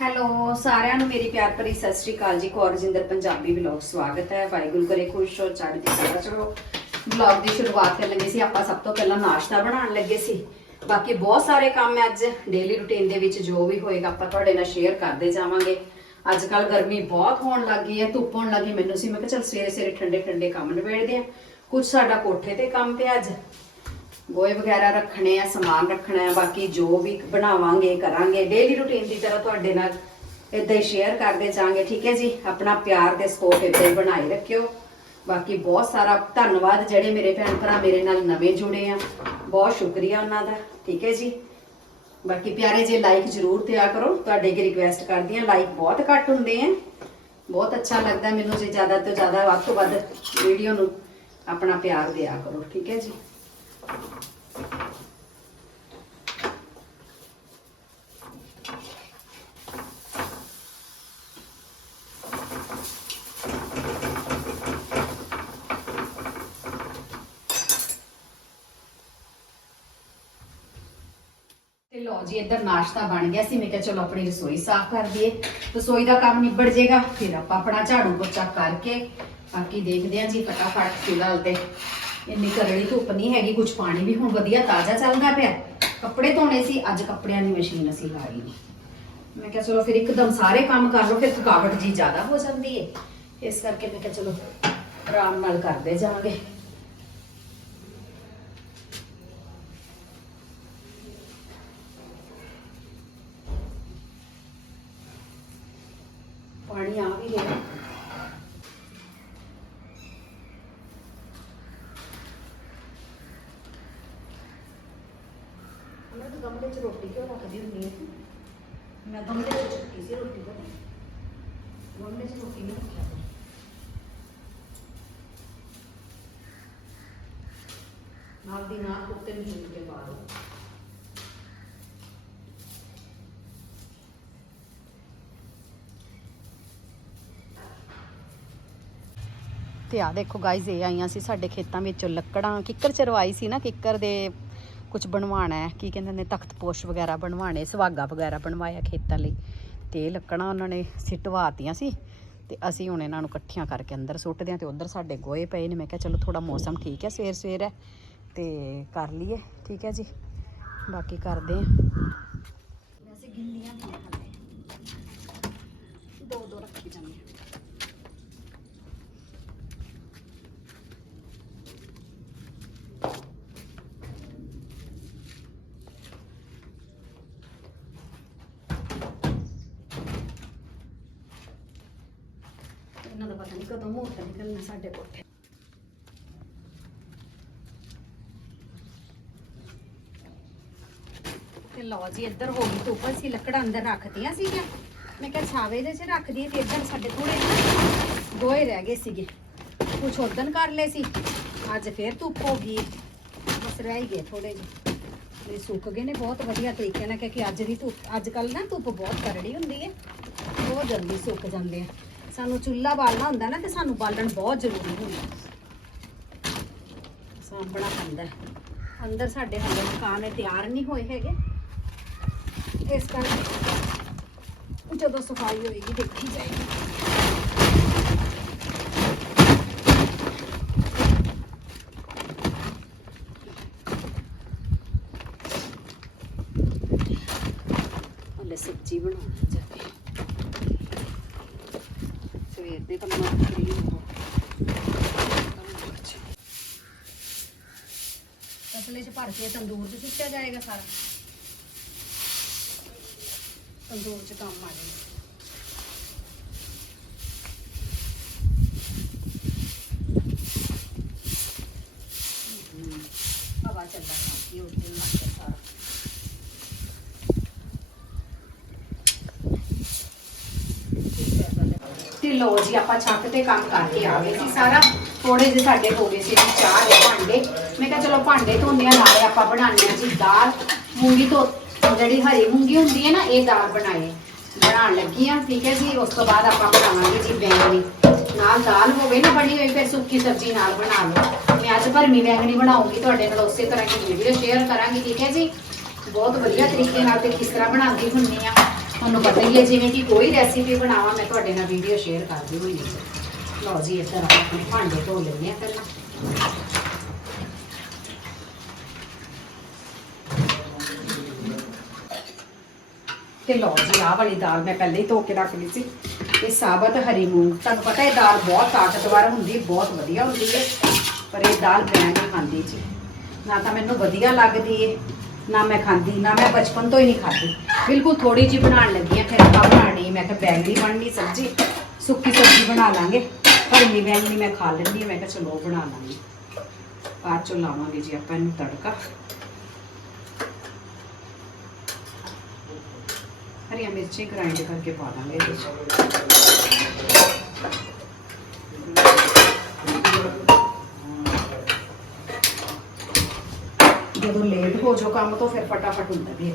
Hello, ਸਾਰਿਆਂ ਨੂੰ ਮੇਰੀ ਪਿਆਰ ਭਰੀ ਸਤਿ ਸ਼੍ਰੀ ਅਕਾਲ ਜੀ। ਕੌਰ ਜਿੰਦਰ ਪੰਜਾਬੀ ਵਲੌਗ ਸਵਾਗਤ ਹੈ। ਵਾਹਿਗੁਰੂ ਕਰੇ ਖੁਸ਼ ਹੋ ਚੜ੍ਹਦੀ ਕਲਾ ਚੜੋ ਵਲੌਗ ਦੀ ਸ਼ੁਰੂਆਤ ਕਰਨ ਲੱਗੇ ਸੀ। ਆਪਾਂ ਸਭ ਤੋਂ ਪਹਿਲਾਂ ਨਾਸ਼ਤਾ ਬਣਾਉਣ ਲੱਗੇ ਸੀ। ਬਾਕੀ ਬਹੁਤ ਸਾਰੇ ਕੰਮ ਅੱਜ। ਡੇਲੀ ਰੁਟੀਨ ਦੇ ਵਿੱਚ ਜੋ ਵੀ ਹੋਏਗਾ, ਆਪਾਂ ਤੁਹਾਡੇ ਨਾਲ ਸ਼ੇਅਰ ਕਰਦੇ ਜਾਵਾਂਗੇ। ਅੱਜ ਕੱਲ ਗਰਮੀ ਬਹੁਤ ਹੋਣ ਲੱਗੀ ਹੈ, ਧੁੱਪ ਹੋਣ ਲੱਗੀ ਮੈਨੂੰ ਸੀ, ਮੈਂ ਕਿਹਾ ਚਲ ਸਵੇਰੇ ਸਵੇਰੇ ਠੰਡੇ ਠੰਡੇ ਕੰਮ ਨਿਬੇੜਦੇ ਆ ਕੁਝ ਸਾਡਾ ਕੋਠੇ ਤੇ ਕੰਮ ਪਿਆ ਅੱਜ। ਗੋਏ ਵਗੈਰਾ ਰੱਖਣੇ ਆ, ਸਮਾਨ ਰੱਖਣਾ ਹੈ ਬਾਕੀ ਜੋ ਵੀ ਬਣਾਵਾਂਗੇ, ਕਰਾਂਗੇ। ਡੇਲੀ ਰੁਟੀਨ ਦੀ ਤਰ੍ਹਾਂ ਤੁਹਾਡੇ ਨਾਲ ਇਦਾਂ ਹੀ ਸ਼ੇਅਰ ਕਰਦੇ ਜਾਾਂਗੇ ਠੀਕ ਹੈ ਜੀ? ਆਪਣਾ ਪਿਆਰ ਤੇ ਸਪੋਰਟ ਇਦਾਂ ਹੀ ਬਣਾਈ ਰੱਖਿਓ। ਬਾਕੀ ਬਹੁਤ ਸਾਰਾ ਧੰਨਵਾਦ ਜਿਹੜੇ ਮੇਰੇ ਭੈਣ ਭਰਾ ਮੇਰੇ ਨਾਲ ਨਵੇਂ ਜੁੜੇ ਆ। ਬਹੁਤ ਸ਼ੁਕਰੀਆ ਉਹਨਾਂ ਦਾ, ਠੀਕ ਹੈ ਜੀ? ਬਾਕੀ ਪਿਆਰੇ ਜੇ ਲਾਈਕ ਜ਼ਰੂਰ ਦਿਆ ਕਰੋ। ਤੁਹਾਡੇ ਅੱਗੇ ਰਿਕੁਐਸਟ ਕਰਦੀ ਆ ਲਾਈਕ ਬਹੁਤ ਘੱਟ ਹੁੰਦੇ ਆ। ਬਹੁਤ ਅੱਛਾ ਲੱਗਦਾ ਮੈਨੂੰ ਜੇ ਜ਼ਿਆਦਾ ਤੋਂ ਜ਼ਿਆਦਾ ਵੱਧ ਤੋਂ ਵੱਧ ਵੀਡੀਓ ਨੂੰ ਆਪਣਾ ਪਿਆਰ ਦਿਆ ਕਰੋ, ਠੀਕ ਹੈ ਜੀ? ਤੇ ਲੋ ਜੀ, ਇੱਧਰ ਨਾਸ਼ਤਾ ਬਣ ਗਿਆ ਸੀ। ਮੈਂ ਕਿਹਾ ਚਲੋ ਆਪਣੀ ਰਸੋਈ ਸਾਫ਼ ਕਰ ਦਈਏ। ਰਸੋਈ ਦਾ ਕੰਮ ਨਿਬੜ ਜਾਏਗਾ। ਫਿਰ ਆਪਾਂ ਆਪਣਾ ਝਾੜੂ ਪੋਚਾ ਕਰਕੇ ਬਾਕੀ ਦੇਖਦੇ ਹਾਂ ਜੀ, ਫਟਾਫਟ ਫਿਲਹਾਲ ਤੇ ਇੰਨੀ ਕਰੜੀ ਧੁੱਪ ਨਹੀਂ ਹੈਗੀ ਕੁਝ ਪਾਣੀ ਵੀ ਹੁਣ ਵਧੀਆ ਤਾਜ਼ਾ ਚੱਲਦਾ ਪਿਆ। ਕੱਪੜੇ ਧੋਣੇ ਸੀ, ਅੱਜ ਕੱਪੜਿਆਂ ਦੀ ਮਸ਼ੀਨ ਅਸੀਂ ਲਾਈ। ਨਹੀਂ ਮੈਂ ਕਿਹਾ ਚਲੋ ਫਿਰ ਇੱਕਦਮ ਸਾਰੇ ਕੰਮ ਕਰ ਲਓ, ਫਿਰ ਥਕਾਵਟ ਜੀ ਜ਼ਿਆਦਾ ਹੋ ਜਾਂਦੀ ਹੈ ਇਸ ਕਰਕੇ ਮੈਂ ਕਿਹਾ ਚਲੋ ਆਰਾਮ ਨਾਲ ਕਰਦੇ ਜਾਵਾਂਗੇ ਪਾਣੀ ਆ ਵੀ ਰਿਹਾ ਮੈਂ ਤਾਂ ਗਮਲੇ 'ਚ ਰੋਟੀ ਕਿਉਂ ਰੱਖਦੀ ਹੁੰਦੀ ਹੈ ਮੈਂ ਗਮਲੇ 'ਚ ਚੁੱਕੀ ਸੀ ਰੋਟੀ ਦਾ ਗਮਲੇ 'ਚ ਰੋਟੀ ਨਹੀਂ ਰੱਖਿਆ। ਕਰੋ। ਨਾਲ ਦੀ ਨਾਲ ਕੁੱਤੇ ਨੂੰ ਚੁੱਕ ਕੇ ਪਾ ਲਓ ਤੇ ਆ ਦੇਖੋ ਗਾਇਜ਼ ਇਹ ਆਈਆਂ ਸੀ ਸਾਡੇ ਖੇਤਾਂ ਵਿੱਚੋਂ ਲੱਕੜਾਂ। ਕਿੱਕਰ ਚਰਵਾਈ ਸੀ ਨਾ ਕਿੱਕਰ ਦੇ। ਕੁਝ ਬਣਵਾਉਣਾ ਹੈ। ਕੀ ਕਹਿੰਦੇ ਨੇ ਤਖ਼ਤਪੋਸ਼ ਵਗੈਰਾ ਬਣਵਾਣੇ ਸੁਹਾਗਾ ਵਗੈਰਾ ਬਣਵਾਇਆ ਖੇਤਾਂ ਲਈ। ਤੇ ਲੱਕੜਾਂ ਉਹਨਾਂ ਨੇ ਸਿਟਵਾਤੀਆਂ ਸੀ। ਤੇ ਅਸੀਂ ਹੁਣ ਇਹਨਾਂ ਨੂੰ ਇਕੱਠੀਆਂ ਕਰਕੇ ਅੰਦਰ ਸੁੱਟਦੇ ਹਾਂ ਤੇ ਉਧਰ ਸਾਡੇ ਗੋਏ ਪਏ ਨੇ। ਮੈਂ ਕਿਹਾ ਚਲੋ ਥੋੜਾ ਮੌਸਮ ਠੀਕ ਹੈ, ਸਵੇਰ ਸਵੇਰ ਹੈ। ਤੇ ਕਰ ਲਈਏ, ਠੀਕ ਹੈ ਜੀ। ਬਾਕੀ ਕਰਦੇ ਹਾਂ। ਵੈਸੇ ਗਿੱਲੀਆਂ ਦੋ ਦੋ ਰੱਖੀ ਜਾਂਦੇ ਹਾਂ ਇਹਨਾਂ ਦਾ ਪਤਾ ਨਹੀਂ ਕਦੋਂ ਮੋਟਰ ਨਿਕਲਣਾ ਸਾਡੇ ਕੋਠੇ ਤੇ ਲਓ ਜੀ, ਇੱਧਰ ਹੋ ਗਈ ਧੁੱਪ, ਅਸੀਂ ਲੱਕੜਾਂ ਅੰਦਰ ਰੱਖਤੀਆਂ ਸੀਗੀਆਂ। ਮੈਂ ਕਿਹਾ ਛਾਵੇ ਦੇ ਚ ਰੱਖ ਦਈਏ ਤੇ ਇੱਧਰ ਸਾਡੇ ਥੋੜੇ ਗੋਏ ਰਹਿ ਗਏ ਸੀਗੇ। ਕੁਛ ਉਦਨ ਕਰ ਲਏ ਸੀ, ਅੱਜ ਫੇਰ ਧੁੱਪ ਹੋ ਗਈ। ਬਸ ਰਹਿ ਹੀ ਗਏ ਥੋੜੇ ਜਿਹੇ। ਇਹ ਸੁੱਕ ਗਏ ਨੇ ਬਹੁਤ ਵਧੀਆ ਤਰੀਕੇ ਨਾਲ, ਕਿਉਂਕਿ ਅੱਜ ਦੀ ਧੁੱਪ, ਅੱਜ ਕੱਲ ਨਾ ਧੁੱਪ ਬਹੁਤ ਕਰੜੀ ਹੁੰਦੀ ਹੈ। ਬਹੁਤ ਜਲਦੀ ਸੁੱਕ ਜਾਂਦੇ ਆ। ਸਾਨੂੰ ਚੁੱਲ੍ਹਾ ਬਾਲਣਾ ਹੁੰਦਾ ਨਾ ਤੇ ਸਾਨੂੰ ਬਾਲਣ ਬਹੁਤ ਜ਼ਰੂਰੀ ਹੁੰਦਾ। ਸਾਂਭਣਾ ਪੈਂਦਾ ਅੰਦਰ ਸਾਡੇ ਹਾਲੇ ਮਕਾਨ ਤਿਆਰ ਨਹੀਂ ਹੋਏ ਹੈਗੇ। ਇਸ ਕਰਕੇ ਜਦੋਂ ਸਫ਼ਾਈ ਹੋਏਗੀ ਦੇਖੀ ਜਾਏਗੀ ਹਲੇ ਸਬਜ਼ੀ ਬਣਾਉਣੀ ਜਾ ਕੇ ਸਵੇਰ ਦੇ ਕੰਮਾਂ ਤੋਂ ਫ੍ਰੀ ਹੋ ਤਸਲੇ 'ਚ ਭਰ ਕੇ ਤੰਦੂਰ 'ਚ ਸੁੱਟਿਆ ਜਾਏਗਾ ਸਾਰਾ। ਤੰਦੂਰ 'ਚ ਕੰਮ ਆ ਜਾਏਗਾ ਹਮ, ਹਵਾ ਚੱਲਦਾ ਕਾਫੀ ਉਸ ਦਿਨ ਲੱਗ ਗਿਆ ਸਾਰਾ ਤੇ ਲੋ ਜੀ, ਆਪਾਂ ਛੱਤ ਤੇ ਕੰਮ ਕਰਕੇ ਆ ਗਏ ਸੀ ਸਾਰਾ। ਥੋੜੇ ਜਿਹੇ ਸਾਡੇ ਹੋ ਗਏ ਸੀ ਚਾਹ ਦੇ ਭਾਂਡੇ। ਮੈਂ ਕਿਹਾ ਚਲੋ ਭਾਂਡੇ ਧੋਨੇ ਆ, ਨਾਲੇ ਆਪਾਂ ਬਣਾਉਂਦੇ ਆ ਜੀ ਦਾਲ। ਮੂੰਗੀ ਤੋਂ ਜਿਹੜੀ ਹਰੀ ਮੂੰਗੀ ਹੁੰਦੀ ਹੈ ਨਾ, ਇਹ ਦਾਲ ਬਣਾਏ ਬਣਾਉਣ ਲੱਗੀ ਆ ਠੀਕ ਹੈ ਜੀ। ਉਸ ਤੋਂ ਬਾਅਦ ਆਪਾਂ ਬਣਾਵਾਂਗੇ ਜੀ ਬੈਂਗਣੀ। ਨਾਲ ਦਾਲ ਹੋਵੇ ਨਾ ਬਣੀ ਹੋਈ, ਫਿਰ ਸੁੱਕੀ ਸਬਜ਼ੀ ਨਾਲ ਬਣਾ ਲਓ। ਮੈਂ ਅੱਜ ਭਰਮੀ ਬੈਂਗਣੀ ਬਣਾਉਂਗੀ, ਤੁਹਾਡੇ ਨਾਲ ਉਸੇ ਤਰ੍ਹਾਂ ਦੀ ਵੀਡੀਓ ਸ਼ੇਅਰ ਕਰਾਂਗੀ, ਠੀਕ ਹੈ ਜੀ। ਬਹੁਤ ਵਧੀਆ ਤਰੀਕੇ ਨਾਲ ਤੇ ਕਿਸ ਤਰ੍ਹਾਂ ਬਣਾਉਂਦੀ ਹੁੰਨੀ ਆ ਤੁਹਾਨੂੰ ਪਤਾ ਹੀ ਹੈ, ਜਿਵੇਂ ਕਿ ਕੋਈ ਰੈਸਿਪੀ ਬਣਾਵਾਂ, ਮੈਂ ਤੁਹਾਡੇ ਨਾਲ ਵੀਡੀਓ ਸ਼ੇਅਰ ਕਰਦੀ ਹੋਈ ਹਾਂ ਲਓ ਜੀ ਇਸ ਤਰ੍ਹਾਂ ਆਪਣੇ ਭਾਂਡੇ ਧੋ ਲੈਂਦੇ ਆ ਪਹਿਲਾਂ। ਤੇ ਲਓ ਜੀ, ਆਹ ਵਾਲੀ ਦਾਲ ਮੈਂ ਪਹਿਲੇ ਹੀ ਧੋ ਕੇ ਰੱਖ ਲਈ ਸੀ। ਇਹ ਸਾਬਤ ਹਰੀ ਮੂੰਗ। ਤੁਹਾਨੂੰ ਪਤਾ ਇਹ ਦਾਲ ਬਹੁਤ ਤਾਕਤਵਰ ਹੁੰਦੀ ਬਹੁਤ ਵਧੀਆ ਹੁੰਦੀ ਹੈ, ਪਰ ਇਹ ਦਾਲ ਮੈਂ ਨਹੀਂ ਖਾਂਦੀ ਜੀ। ਨਾ ਤਾਂ ਮੈਨੂੰ ਵਧੀਆ ਲੱਗਦੀ ਏ, ਨਾ ਮੈਂ ਖਾਂਦੀ, ਨਾ ਮੈਂ ਬਚਪਨ ਤੋਂ ਹੀ ਨਹੀਂ ਖਾਧੀ ਬਿਲਕੁਲ ਥੋੜੀ ਜੀ ਬਣਾਉਣ ਲੱਗੀ ਆ ਫਿਰ ਆਪਾਂ ਬਣਾਣੀ ਮੈਂ ਕਿਹਾ ਬੈਂਗਣੀ ਬਣਨੀ ਸਬਜ਼ੀ, ਸੁੱਕੀ ਸਬਜ਼ੀ ਬਣਾ ਲਾਂਗੇ। ਭਰਮੀ ਬੈਂਗਣੀ ਮੈਂ ਖਾ ਲੈਂਦੀ ਹਾਂ ਮੈਂ ਕਿਹਾ ਚਲੋ ਉਹ ਬਣਾ ਲਾਂਗੇ। ਬਾਅਦ ਚੋਂ ਲਾਵਾਂਗੇ ਜੀ ਆਪਾਂ ਇਹਨੂੰ ਤੜਕਾ। ਹਰੀਆਂ ਮਿਰਚਾਂ ਗ੍ਰਾਈਂਡ ਕਰਕੇ ਪਾ ਦਾਂਗੇ ਇਹਦੇ ਚ ਜਦੋਂ ਲੇਟ ਹੋ ਜਾਓ ਕੰਮ ਤੋਂ, ਫਿਰ ਫਟਾਫਟ ਹੁੰਦਾ ਵੀ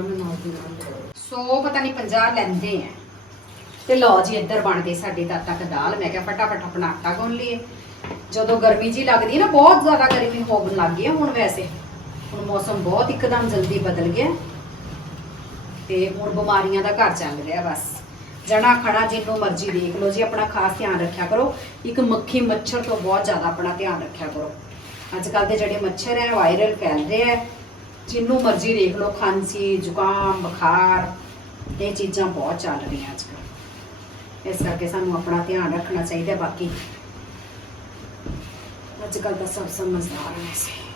ਇਹ ਕਰ। ਲਓ। ਸੌ ਪਤਾ ਨਹੀਂ 50 ਲੈਂਦੇ ਆ। ਤੇ ਲਓ ਜੀ, ਇੱਧਰ ਬਣ ਗਈ ਸਾਡੀ ਤਦ ਤੱਕ ਦਾਲ। ਮੈਂ ਕਿਹਾ ਫਟਾਫਟ ਆਪਣਾ ਆਟਾ ਗੁੰਨ ਲਈਏ। ਜਦੋਂ ਗਰਮੀ ਜੀ ਲੱਗਦੀ ਹੈ ਨਾ, ਬਹੁਤ ਜ਼ਿਆਦਾ ਗਰਮੀ ਹੋਣ ਲੱਗ ਗਈ ਹੈ ਹੁਣ ਵੈਸੇ। ਹੁਣ ਮੌਸਮ ਬਹੁਤ ਇੱਕਦਮ ਜਲਦੀ ਬਦਲ ਗਿਆ। ਤੇ ਹੁਣ ਬਿਮਾਰੀਆਂ ਦਾ ਘਰ ਚੱਲ ਰਿਹਾ ਬਸ। ਜਣਾ ਖੜਾ ਜਿੰਨੂੰ ਮਰਜ਼ੀ ਦੇਖ ਲਓ ਜੀ, ਆਪਣਾ ਖਾਸ ਧਿਆਨ ਰੱਖਿਆ ਕਰੋ। ਇੱਕ ਮੱਖੀ ਮੱਛਰ ਤੋਂ ਬਹੁਤ ਜ਼ਿਆਦਾ ਆਪਣਾ ਧਿਆਨ ਰੱਖਿਆ ਕਰੋ। ਅੱਜ ਕੱਲ ਦੇ ਜਿਹੜੇ ਮੱਛਰ ਹੈ ਵਾਇਰਲ ਫੈਲਦੇ ਹੈ। ਜਿੰਨੂੰ ਮਰਜ਼ੀ ਦੇਖ ਲਓ, ਖਾਂਸੀ, ਜ਼ੁਕਾਮ, ਬੁਖਾਰ, ਇਹ ਚੀਜ਼ਾਂ ਬਹੁਤ ਚੱਲ ਰਹੀਆਂ ਅੱਜ ਕੱਲ੍ਹ। ਇਸ ਕਰਕੇ ਸਾਨੂੰ ਆਪਣਾ ਧਿਆਨ ਰੱਖਣਾ ਚਾਹੀਦਾ ਬਾਕੀ ਅੱਜ ਕੱਲ੍ਹ ਤਾਂ ਸਭ ਸਮਝਦਾਰ ਨੇ ਸੀ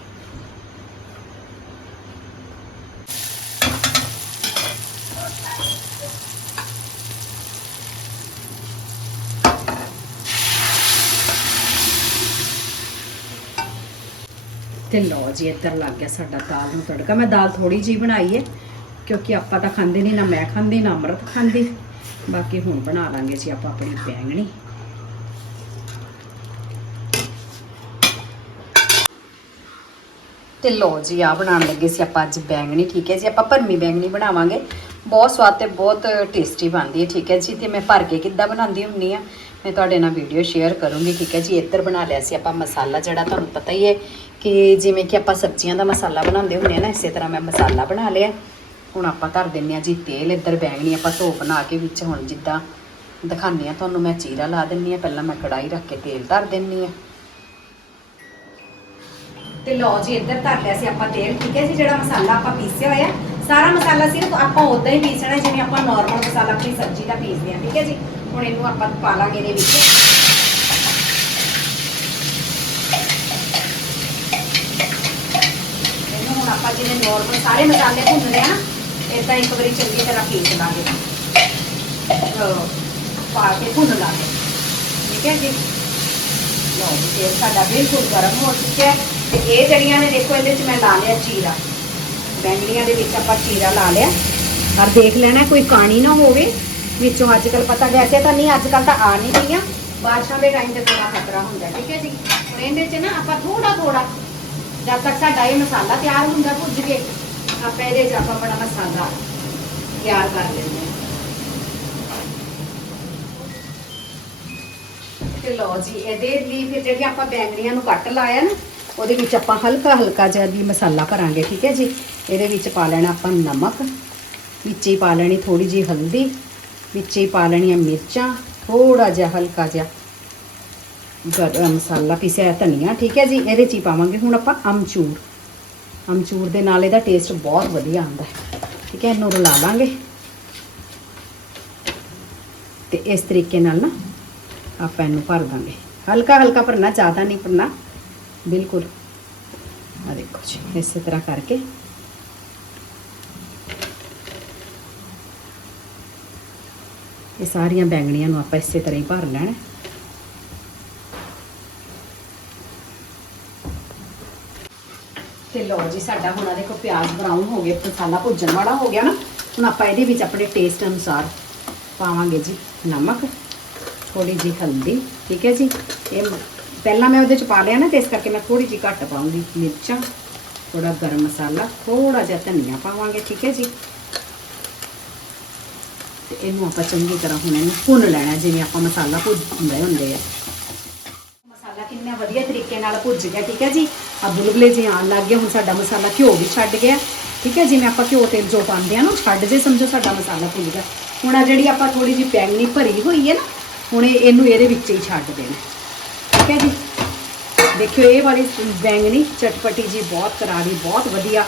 ਤੇ ਲਓ ਜੀ, ਇੱਧਰ ਲੱਗ ਗਿਆ ਸਾਡਾ ਦਾਲ ਨੂੰ ਤੜਕਾ। ਮੈਂ ਦਾਲ ਥੋੜੀ ਜੀ ਬਣਾਈ ਹੈ ਕਿਉਂਕਿ ਆਪਾਂ ਤਾਂ ਖਾਂਦੇ ਨਹੀਂ ਨਾ ਮੈਂ ਖਾਂਦੀ, ਨਾ ਅੰਮ੍ਰਿਤ ਖਾਂਦੀ। ਬਾਕੀ ਹੁਣ ਬਣਾ ਲਾਂਗੇ ਜੀ ਆਪਾਂ ਆਪਣੀ ਬੈਂਗਣੀ। ਤੇ ਲੋ ਜੀ ਆ ਬਣਾਉਣ ਲੱਗੇ ਸੀ ਆਪਾਂ ਅੱਜ ਬੈਂਗਣੀ, ਠੀਕ ਹੈ ਜੀ? ਆਪਾਂ ਭਰਮੀ ਬੈਂਗਣੀ ਬਣਾਵਾਂਗੇ। ਬਹੁਤ ਸਵਾਦ ਤੇ ਬਹੁਤ ਟੇਸਟੀ ਬਣਦੀ ਹੈ ਠੀਕ ਹੈ ਜੀ? ਤੇ ਮੈਂ ਭਰ ਕੇ ਕਿੱਦਾਂ ਬਣਾਉਂਦੀ ਹੁੰਨੀ ਆ? ਮੈਂ ਤੁਹਾਡੇ ਨਾਲ ਵੀਡੀਓ ਸ਼ੇਅਰ ਕਰੂੰਗੀ, ਠੀਕ ਹੈ ਜੀ? ਇੱਧਰ ਬਣਾ ਲਿਆ ਸੀ ਆਪਾਂ ਮਸਾਲਾ, ਜਿਹੜਾ ਤੁਹਾਨੂੰ ਪਤਾ ਹੀ ਹੈ ਕਿ ਜਿਵੇਂ ਕਿ ਆਪਾਂ ਸਬਜ਼ੀਆਂ ਦਾ ਮਸਾਲਾ ਬਣਾਉਂਦੇ ਹੁੰਦੇ ਆ ਨਾ, ਇਸੇ ਤਰ੍ਹਾਂ ਮੈਂ ਮਸਾਲਾ ਬਣਾ ਲਿਆ। ਹੁਣ ਆਪਾਂ ਧਰ ਦਿੰਨੇ ਆ ਜੀ ਤੇਲ, ਇੱਧਰ ਬੈਂਗਣੀ ਆਪਾਂ ਧੋ ਬਣਾ ਕੇ ਵਿੱਚ ਹੁਣ ਜਿੱਦਾਂ ਦਿਖਾਉਂਦੀ ਆ ਤੁਹਾਨੂੰ ਮੈਂ ਚੀਰਾ ਲਾ ਦਿੰਨੀ ਆ ਪਹਿਲਾਂ ਮੈਂ ਕੜਾਈ ਰੱਖ ਕੇ ਤੇਲ ਧਰ ਦਿੰਨੀ ਆ ਤੇ ਲਓ ਜੀ, ਇੱਧਰ ਧਰ ਲਿਆ ਸੀ ਆਪਾਂ ਤੇਲ, ਠੀਕ ਹੈ ਜੀ, ਜਿਹੜਾ ਮਸਾਲਾ ਆਪਾਂ ਪੀਸਿਆ ਹੋਇਆ। ਸਾਰਾ ਮਸਾਲਾ ਸਿਰਫ ਆਪਾਂ ਉਦਾਂ ਹੀ ਪੀਸਣਾ, ਜਿਵੇਂ ਆਪਾਂ ਨਾਰਮਲ ਮਸਾਲਾ ਆਪਣੀ ਸਬਜ਼ੀ ਦਾ ਪੀਸਦੇ ਹਾਂ, ਠੀਕ ਹੈ ਜੀ। ਹੁਣ ਇਹਨੂੰ ਆਪਾਂ ਪਾ ਲਾਂਗੇ ਇਹਦੇ ਵਿੱਚ ਇਹਨੂੰ ਹੁਣ ਆਪਾਂ ਜਿਵੇਂ ਨਾਰਮਲ ਸਾਰੇ ਮਸਾਲੇ ਭੁੰਨਦੇ ਆ ਇਦਾਂ ਇੱਕ ਵਾਰੀ ਚੰਗੀ ਤਰ੍ਹਾਂ ਪੀਸ ਲਾਂਗੇ ਪਾ ਕੇ ਭੁੰਨ ਲਾਂਗੇ ਠੀਕ ਹੈ ਜੀ? ਲਓ ਜੀ ਤੇਲ ਸਾਡਾ ਬਿਲਕੁਲ ਗਰਮ ਹੋ ਚੁੱਕਿਆ ਹੈ। ਤੇ ਇਹ ਜਿਹੜੀਆਂ ਨੇ, ਦੇਖੋ ਇਹਦੇ 'ਚ ਮੈਂ ਲਾ ਲਿਆ ਚੀਰਾ। ਬੈਂਗਣੀਆਂ ਦੇ ਵਿੱਚ ਆਪਾਂ ਚੀਰਾ ਲਾ ਲਿਆ। ਔਰ ਦੇਖ ਲੈਣਾ, ਕੋਈ ਕਾਣੀ ਨਾ ਹੋਵੇ। ਵਿੱਚੋਂ ਅੱਜ ਕੱਲ ਪਤਾ, ਵੈਸੇ ਤਾਂ ਨਹੀਂ ਅੱਜ ਕੱਲ ਤਾਂ ਆ ਨਹੀਂ ਰਹੀਆਂ ਬਾਰਿਸ਼ਾਂ ਦੇ ਟਾਈਮ ਤੇ ਥੋੜਾ ਖਤਰਾ ਹੁੰਦਾ ਠੀਕ ਹੈ ਜੀ? ਹੁਣ ਇਹਦੇ 'ਚ ਨਾ ਆਪਾਂ ਥੋੜਾ ਥੋੜਾ ਜਦ ਤੱਕ ਸਾਡਾ ਇਹ ਮਸਾਲਾ ਤਿਆਰ ਹੁੰਦਾ ਭੁੱਜ ਕੇ, ਆਪਾਂ ਇਹਦੇ 'ਚ ਆਪਾਂ ਬੜਾ ਮਸਾਲਾ ਤਿਆਰ ਕਰ ਲੈਂਦੇ ਹਾਂ। ਤੇ ਲਓ ਜੀ, ਇਹਦੇ ਲਈ ਫਿਰ ਜਿਹੜੀ ਆਪਾਂ ਬੈਂਗਣੀਆਂ ਨੂੰ ਕੱਟ ਲਾਇਆ ਨਾ, ਉਹਦੇ ਵਿੱਚ ਆਪਾਂ ਹਲਕਾ ਹਲਕਾ ਜਿਹਾ ਵੀ ਮਸਾਲਾ ਭਰਾਂਗੇ, ਠੀਕ ਹੈ ਜੀ? ਇਹਦੇ ਵਿੱਚ ਪਾ ਲੈਣਾ ਆਪਾਂ ਨਮਕ, ਵਿੱਚ ਹੀ ਪਾ ਲੈਣੀ ਥੋੜੀ ਜੀ ਹਲਦੀ, ਵਿੱਚ ਹੀ ਪਾ ਲੈਣੀਆਂ ਮਿਰਚਾਂ ਥੋੜਾ ਜਿਹਾ ਹਲਕਾ ਜਿਹਾ ਮਸਾਲਾ ਪੀਸਿਆ ਧਨੀਆ, ਠੀਕ ਹੈ ਜੀ, ਇਹਦੇ 'ਚ ਹੀ ਪਾਵਾਂਗੇ ਹੁਣ ਆਪਾਂ ਅਮਚੂਰ। ਅਮਚੂਰ ਦੇ ਨਾਲ ਇਹਦਾ ਟੇਸਟ ਬਹੁਤ ਵਧੀਆ ਆਉਂਦਾ ਹੈ। ਠੀਕ ਹੈ, ਇਹਨੂੰ ਰਲਾ ਲਾਂਗੇ। ਤੇ ਇਸ ਤਰੀਕੇ ਨਾਲ ਨਾ ਆਪਾਂ ਇਹਨੂੰ ਭਰ ਦਾਂਗੇ। ਹਲਕਾ ਹਲਕਾ ਭਰਨਾ, ਜ਼ਿਆਦਾ ਨਹੀਂ ਭਰਨਾ। ਬਿਲਕੁਲ। ਆ ਦੇਖੋ ਜੀ, ਇਸੇ ਤਰ੍ਹਾਂ ਕਰਕੇ। ਇਹ ਸਾਰੀਆਂ ਬੈਂਗਣੀਆਂ ਨੂੰ ਆਪਾਂ ਇਸੇ ਤਰ੍ਹਾਂ ਹੀ ਭਰ ਲੈਣਾ ਤੇ ਲਓ ਜੀ, ਸਾਡਾ ਹੁਣ ਆ ਦੇਖੋ ਪਿਆਜ਼ ਬਰਾਊਨ ਹੋ ਗਿਆ ਮਸਾਲਾ ਭੁੱਜਣ ਵਾਲਾ ਹੋ ਗਿਆ ਨਾ। ਹੁਣ ਆਪਾਂ ਇਹਦੇ ਵਿੱਚ ਆਪਣੇ ਟੇਸਟ ਅਨੁਸਾਰ ਪਾਵਾਂਗੇ ਜੀ ਨਮਕ ਥੋੜੀ ਜੀ ਹਲਦੀ, ਠੀਕ ਹੈ ਜੀ? ਇਹ ਪਹਿਲਾਂ ਮੈਂ ਉਹਦੇ ਚ ਪਾ ਲਿਆ ਨਾ, ਤੇ ਇਸ ਕਰਕੇ ਮੈਂ ਥੋੜੀ ਜੀ ਘੱਟ ਪਾਉਂਗੀ। ਮਿਰਚਾਂ ਥੋੜਾ ਗਰਮ ਮਸਾਲਾ ਥੋੜਾ ਜਿਹਾ ਧਨੀਆ ਪਾਵਾਂਗੇ, ਠੀਕ ਹੈ ਜੀ? ਤੇ ਇਹਨੂੰ ਆਪਾਂ ਚੰਗੀ ਤਰ੍ਹਾਂ ਹੁਣ ਇਹਨੂੰ ਭੁੰਨ ਲੈਣਾ, ਜਿਵੇਂ ਆਪਾਂ ਮਸਾਲਾ ਭੁੰਨਦੇ ਹੁੰਦੇ ਆ। ਮਸਾਲਾ ਕਿੰਨਾ ਵਧੀਆ ਤਰੀਕੇ ਨਾਲ ਭੁੱਜ ਗਿਆ, ਠੀਕ ਹੈ ਜੀ? ਆ ਬੁਲਬੁਲੇ ਜੇ ਆਉਣ ਲੱਗ ਗਏ, ਹੁਣ ਸਾਡਾ ਮਸਾਲਾ ਘਿਓ ਵੀ ਛੱਡ ਗਿਆ। ਠੀਕ ਹੈ ਜਿਵੇਂ ਆਪਾਂ ਘਿਓ ਤੇਲ ਜੋ ਪਾਉਂਦੇ ਆ ਨਾ, ਉਹ ਛੱਡ ਜੇ ਸਮਝੋ ਸਾਡਾ ਮਸਾਲਾ ਭੁੱਜ ਗਿਆ। ਹੁਣ ਆ ਜਿਹੜੀ ਆਪਾਂ ਥੋੜੀ ਜਿਹੀ ਬੈਂਗਣੀ ਭਰੀ ਹੋਈ ਹੈ ਨਾ, ਹੁਣ ਇਹ- ਇਹਨੂੰ ਇਹਦੇ ਵਿੱਚ ਹੀ ਛੱਡ ਦੇਣਾ। ਠੀਕ ਹੈ ਜੀ? ਦੇਖਿਓ, ਇਹ ਵਾਲੀ ਬੈਂਗਣੀ ਚਟਪਟੀ ਜੀ ਬਹੁਤ ਕਰਾਰੀ, ਬਹੁਤ ਵਧੀਆ।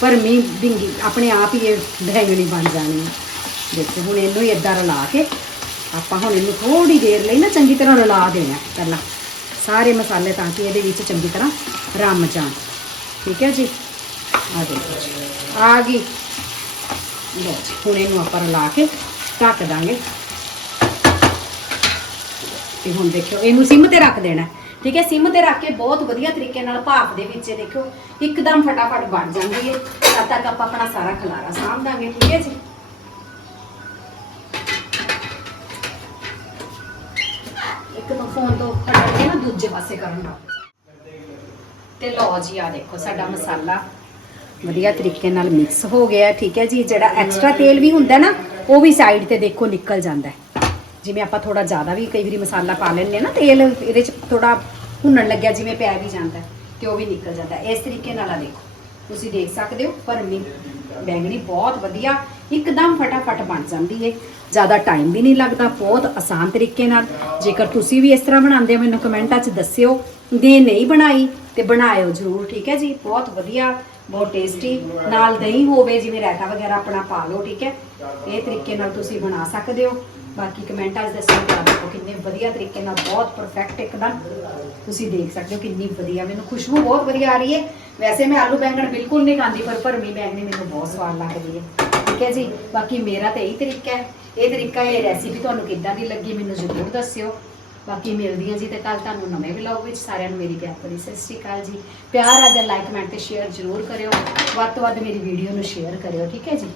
ਪਰ ਭਰਮੀ ਬਿੰਗੀ, ਆਪਣੇ ਆਪ ਹੀ ਇਹ ਬੈਂਗਣੀ ਬਣ ਜਾਣੀ ਹੈ। ਦੇਖੋ, ਹੁਣ ਇਹਨੂੰ ਹੀ ਇਦਾਂ ਰਲਾ ਕੇ ਆਪਾਂ ਹੁਣ ਇਹਨੂੰ ਥੋੜੀ ਦੇਰ ਲਈ ਨਾ ਚੰਗੀ ਤਰ੍ਹਾਂ ਰਲਾ ਦੇਣਾ ਪਹਿਲਾਂ। ਸਾਰੇ ਮਸਾਲੇ ਤਾਂ ਕਿ ਇਹਦੇ ਵਿੱਚ ਚੰਗੀ ਤਰ੍ਹਾਂ ਰਮ ਜਾਣ। ਠੀਕ ਹੈ ਜੀ? ਆ ਦੇਖੋ ਆ ਗਈ। ਲਓ ਹੁਣ ਇਹਨੂੰ ਆਪਾਂ ਰਲਾ ਕੇ ਢੱਕ ਦਾਂਗੇ। ਤੇ ਹੁਣ ਦੇਖਿਓ, ਇਹਨੂੰ ਸਿਮ ਤੇ ਰੱਖ ਦੇਣਾ। ਠੀਕ ਹੈ, ਸਿਮ ਤੇ ਰੱਖ ਕੇ ਬਹੁਤ ਵਧੀਆ ਤਰੀਕੇ ਨਾਲ ਭਾਫ ਦੇ ਵਿੱਚ ਇਹ ਦੇਖਿਓ, ਇੱਕਦਮ ਫਟਾਫਟ ਬਣ ਜਾਂਦੀ ਹੈ। ਤਦ ਤੱਕ ਆਪਾਂ ਆਪਣਾ ਸਾਰਾ ਖਲਾਰਾ ਸਾਂਭ ਦਾਂਗੇ, ਠੀਕ ਹੈ ਜੀ? ਇੱਕ ਤੋਂ ਫੋਨ ਤੋਂ ਦੂਜੇ ਪਾਸੇ ਕਰਨ ਦਾ। ਤੇ ਲਓ ਜੀ ਆ ਦੇਖੋ ਸਾਡਾ ਮਸਾਲਾ। ਵਧੀਆ ਤਰੀਕੇ ਨਾਲ ਮਿਕਸ ਹੋ ਗਿਆ ਠੀਕ ਹੈ ਜੀ? ਜਿਹੜਾ ਐਕਸਟਰਾ ਤੇਲ ਵੀ ਹੁੰਦਾ ਨਾ ਉਹ ਵੀ ਸਾਈਡ ਤੇ ਦੇਖੋ ਨਿਕਲ ਜਾਂਦਾ ਜਿਵੇਂ ਆਪਾਂ ਥੋੜਾ ਜ਼ਿਆਦਾ ਵੀ ਕਈ ਵਾਰੀ ਮਸਾਲਾ ਪਾ ਲੈਂਦੇ ਹਾਂ ਨਾ ਤੇਲ ਇਹਦੇ ਚ ਥੋੜਾ ਭੁੰਨਣ ਲੱਗਿਆ ਜਿਵੇਂ ਪੈ ਵੀ ਜਾਂਦਾ ਹੈ, ਤੇ ਉਹ ਵੀ ਨਿਕਲ ਜਾਂਦਾ ਇਸ ਤਰੀਕੇ ਨਾਲ ਆ ਦੇਖੋ ਤੁਸੀਂ ਦੇਖ ਸਕਦੇ ਹੋ ਪਰ ਬੈਂਗਣੀ ਬਹੁਤ ਵਧੀਆ, ਇੱਕਦਮ ਫਟਾਫਟ ਬਣ ਜਾਂਦੀ ਹੈ ਜ਼ਿਆਦਾ ਟਾਈਮ ਵੀ ਨਹੀਂ ਲੱਗਦਾ, ਬਹੁਤ ਆਸਾਨ ਤਰੀਕੇ ਨਾਲ। ਜੇਕਰ ਤੁਸੀਂ ਵੀ ਇਸ ਤਰ੍ਹਾਂ ਬਣਾਉਂਦੇ ਹੋ, ਮੈਨੂੰ ਕਮੈਂਟਾਂ 'ਚ ਦੱਸਿਓ। ਦੇ ਨਹੀਂ ਬਣਾਈ, ਤੇ ਬਣਾਇਓ ਜ਼ਰੂਰ, ਠੀਕ ਹੈ ਜੀ? ਬਹੁਤ ਵਧੀਆ, ਬਹੁਤ ਟੇਸਟੀ ਨਾਲ ਦਹੀਂ ਹੋਵੇ, ਜਿਵੇਂ ਰਾਇਤਾ ਵਗੈਰਾ ਆਪਣਾ ਪਾ ਲਓ, ਠੀਕ ਹੈ? ਇਹ ਤਰੀਕੇ ਨਾਲ ਤੁਸੀਂ ਬਣਾ ਸਕਦੇ ਹੋ। ਬਾਕੀ ਕਮੈਂਟਾਂ 'ਚ ਦੱਸਿਓ ਕਿ ਕਿੰਨੇ ਵਧੀਆ ਤਰੀਕੇ ਨਾਲ, ਬਹੁਤ ਪਰਫੈਕਟ ਇੱਕਦਮ। ਤੁਸੀਂ ਦੇਖ ਸਕਦੇ ਹੋ ਕਿੰਨੀ ਵਧੀਆ, ਮੈਨੂੰ ਖੁਸ਼ਬੂ ਬਹੁਤ ਵਧੀਆ ਆ ਰਹੀ ਹੈ। ਵੈਸੇ ਮੈਂ ਆਲੂ ਬੈਂਗਣ ਬਿਲਕੁਲ ਨਹੀਂ ਖਾਂਦੀ, ਪਰ ਭਰਮੀ ਬੈਂਗਣੀ ਮੈਨੂੰ ਬਹੁਤ ਸਵਾਦ ਲੱਗਦੀ ਹੈ। ਠੀਕ ਹੈ ਜੀ? ਬਾਕੀ ਮੇਰਾ ਤਾਂ ਇਹੀ ਤਰੀਕਾ ਹੈ। ਇਹ ਤਰੀਕਾ, ਇਹ ਰੈਸਿਪੀ ਤੁਹਾਨੂੰ ਕਿੱਦਾਂ ਦੀ ਲੱਗੀ ਮੈਨੂੰ ਜ਼ਰੂਰ ਦੱਸਿਓ। ਬਾਕੀ ਮਿਲਦੀਆਂ ਜੀ ਤੇ ਕੱਲ ਤੁਹਾਨੂੰ ਨਵੇਂ ਵਲੌਗ ਵਿੱਚ ਸਾਰਿਆਂ ਨੂੰ ਮੇਰੀ ਪਿਆਰ ਭਰੀ ਸਤਿ ਸ਼੍ਰੀ ਅਕਾਲ ਜੀ। ਪਿਆਰ ਆ ਜਾ ਲਾਈਕ ਕਮੈਂਟ ਤੇ ਸ਼ੇਅਰ ਜ਼ਰੂਰ ਕਰਿਓ। ਵੱਧ ਤੋਂ ਵੱਧ ਮੇਰੀ ਵੀਡੀਓ ਨੂੰ ਸ਼ੇਅਰ ਕਰਿਓ, ਠੀਕ ਹੈ ਜੀ?